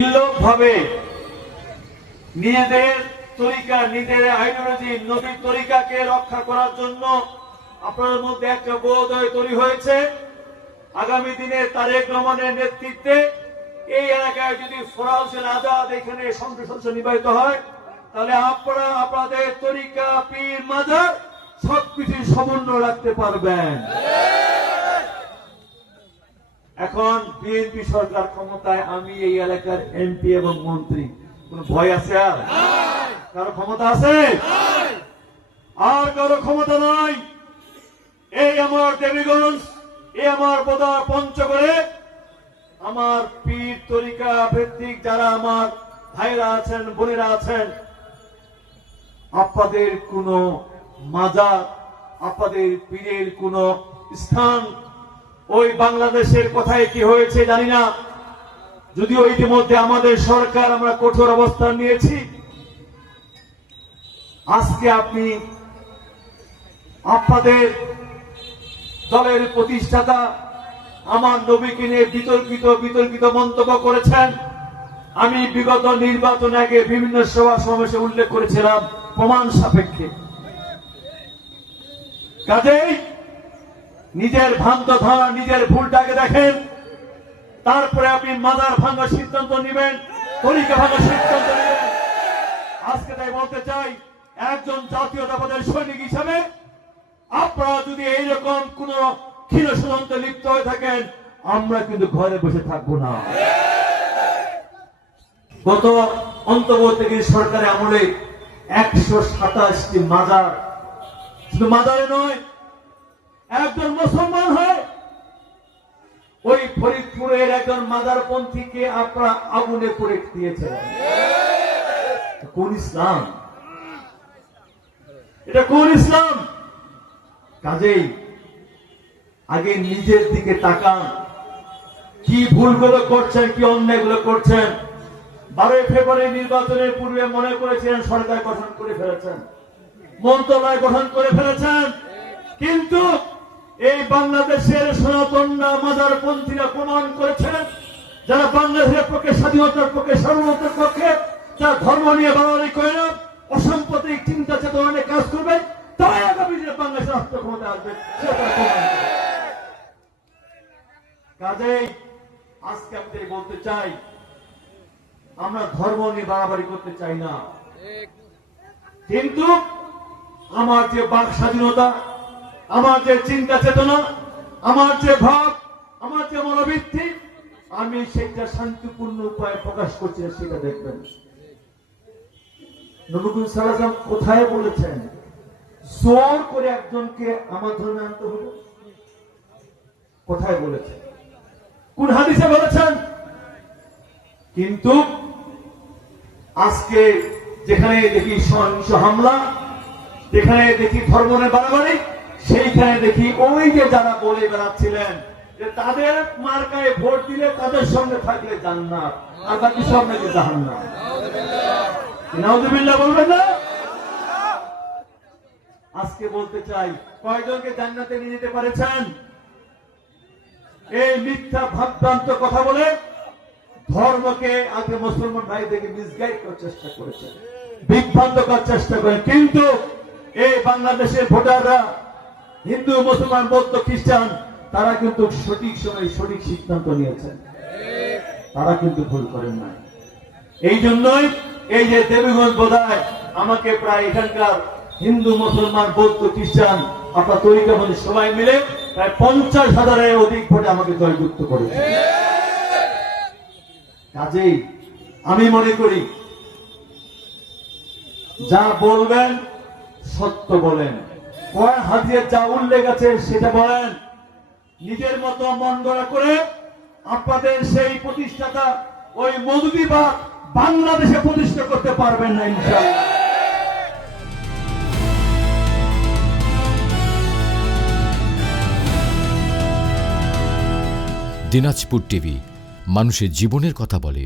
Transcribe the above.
নির্লোভভাবে নিজেদের তরিকা, নিজেদের আইডিওলজি, নবীর তরিকাকে রক্ষা করার জন্য আপনাদের মধ্যে একটা বোধোদয় তৈরি হয়েছে। আগামী দিনে তারেক রহমানের নেতৃত্বে এই এলাকায় যদি ফরাউসের আজাদ এখানে সংসদ নির্বাচিত হয়, তাহলে আপনারা আপনাদের তরিকা, পীর, মাজার সবকিছু সমন্বয় রাখতে পারবেন। এখন বিএনপি সরকার ক্ষমতায়, আমি এই এলাকার এমপি এবং মন্ত্রী, কোন ভয় আছে? আর কারো ক্ষমতা আছে? আর কারো ক্ষমতা নাই। এই আমার দেবীগঞ্জ, এই আমার বোদা পঞ্চগড়ে আমার পীর তরিকা ভিত্তিক যারা আমার ভাইরা আছেন, বোনেরা আছেন, আপনাদের কোন মাজার, আপনাদের পীরের কোন স্থান ওই বাংলাদেশের কোথায় কি হয়েছে জানি না, যদিও ইতিমধ্যে আমাদের সরকার আমরা কঠোর অবস্থান নিয়েছি। আজকে আপনি আপনাদের দলের প্রতিষ্ঠাতা আমার নবীকে নিয়ে বিতর্কিত মন্তব্য করেছেন। আমি বিগত নির্বাচন আগে বিভিন্ন সভা সমাবেশে উল্লেখ করেছিলাম প্রমাণ সাপেক্ষে। কাজেই নিজের ভ্রান্ত ধারণা, নিজের ভুলটাকে দেখেন, তারপরে আপনি মাজার ভাঙার সিদ্ধান্ত নেবেন, তরিকা ভাঙার সিদ্ধান্ত নেবেন। আজকে তাই বলতে চাই, একজন জাতীয়তাবাদের সৈনিক হিসাবে আপনারা যদি এইরকম কোন ক্ষীণ ষড়যন্ত্রে লিপ্ত হয়ে থাকেন, আমরা কিন্তু ঘরে বসে থাকবো না। গত অন্তর্বর্তীকালীন সরকারের আমলে 127টি মাজার, শুধু মাজারে নয়, একজন মুসলমান হয় ওই ফরিদপুরের একজন মাজারপন্থীকে আপনারা আগুনে পড়ে দিয়েছেন। কোন ইসলাম? এটা কোন ইসলাম? কাজেই আগে নিজের দিকে তাকান, কি ভুলগুলো করছেন, কি অন্যায়গুলো করছেন। 12 ফেব্রুয়ারি নির্বাচনের পূর্বে মনে করেছিলেন সরকার গঠন করে ফেলেছেন, মন্ত্রণালয় গঠন করে ফেলেছেন, কিন্তু এই বাংলাদেশের সনাতন মাজারপন্থীরা প্রমাণ করেছেন, যারা বাংলাদেশের পক্ষে, স্বাধীনতার পক্ষে, সার্বভৌমত্বের পক্ষে, যারা ধর্ম নিয়ে বাড়াবাড়ি করে না, অসাম্প্রদায়িক চিন্তা চেতনা নিয়ে কাজ করবে, তাই আগামী দিনে বাংলাদেশের রাষ্ট্র ক্ষমতা আসবে। কাজেই আজকে আমি বলতে চাই, আমরা ধর্ম নিয়ে বাড়াবাড়ি করতে চাই না, কিন্তু আমার যে বাক স্বাধীনতা, আমার যে চিন্তা চেতনা, আমার যে ভাব, আমার যে মনোবৃত্তি, আমি সেটা শান্তিপূর্ণ উপায়ে প্রকাশ করছি, সেটা দেখবেন। নবী করিম সাল্লাল্লাহু আলাইহি ওয়াসাল্লাম কোথায় বলেছেন জোর করে একজনকে আমার ধর্মে আনতে হবে? কোথায় বলেছেন? কোন হাদিসে বলেছেন? কিন্তু আজকে যেখানে দেখি সহিংস হামলা, যেখানে দেখি ধর্ম নিয়ে বাড়াবাড়ি, সেইখানে দেখি ওই যে যারা বলে বেড়াচ্ছিলেন যে তাদের মার্কায় ভোট দিলে তাদের সঙ্গে থাকলে জান্নাত, আর বাকি সব নাকি জাহান্নাম। নাউযুবিল্লাহ বলবেন না? আজকে বলতে চাই, কয়জনকে জান্নাতে নিয়ে যেতে পারেছেন? এই মিথ্যা ভাবভ্রান্ত কথা বলে ধর্মকে আগে মুসলমান ভাইদেরকে মিসগাইড করার চেষ্টা করেছেন, বিভ্রান্ত করার চেষ্টা করেন। কিন্তু এই বাংলাদেশের ভোটাররা, হিন্দু, মুসলমান, বৌদ্ধ, খ্রিস্টান, তারা কিন্তু সঠিক সময় সঠিক সিদ্ধান্ত নিয়েছেন, তারা কিন্তু ভুল করেন নাই। এই জন্যই এই যে দেবীগঞ্জ বোধায় আমাকে প্রায় এখানকার হিন্দু, মুসলমান, বৌদ্ধ, খ্রিস্টান, আপনার তরিকা বলে সবাই মিলে প্রায় 50,000-এর অধিক ভোটে আমাকে জয়যুক্ত করেছে। কাজেই আমি মনে করি, যা বলবেন সত্য বলেন, কোরআন হাদিসে যা উল্লেখ আছে সেটা বলেন। নিজের মতো মন গড়া করে আপনাদের সেই প্রতিষ্ঠাতা ওই মৌদুদিবাদ বাংলাদেশে প্রতিষ্ঠা করতে পারবেন না ইনশাআল্লাহ। দিনাজপুর টিভি, মানুষের জীবনের কথা বলে।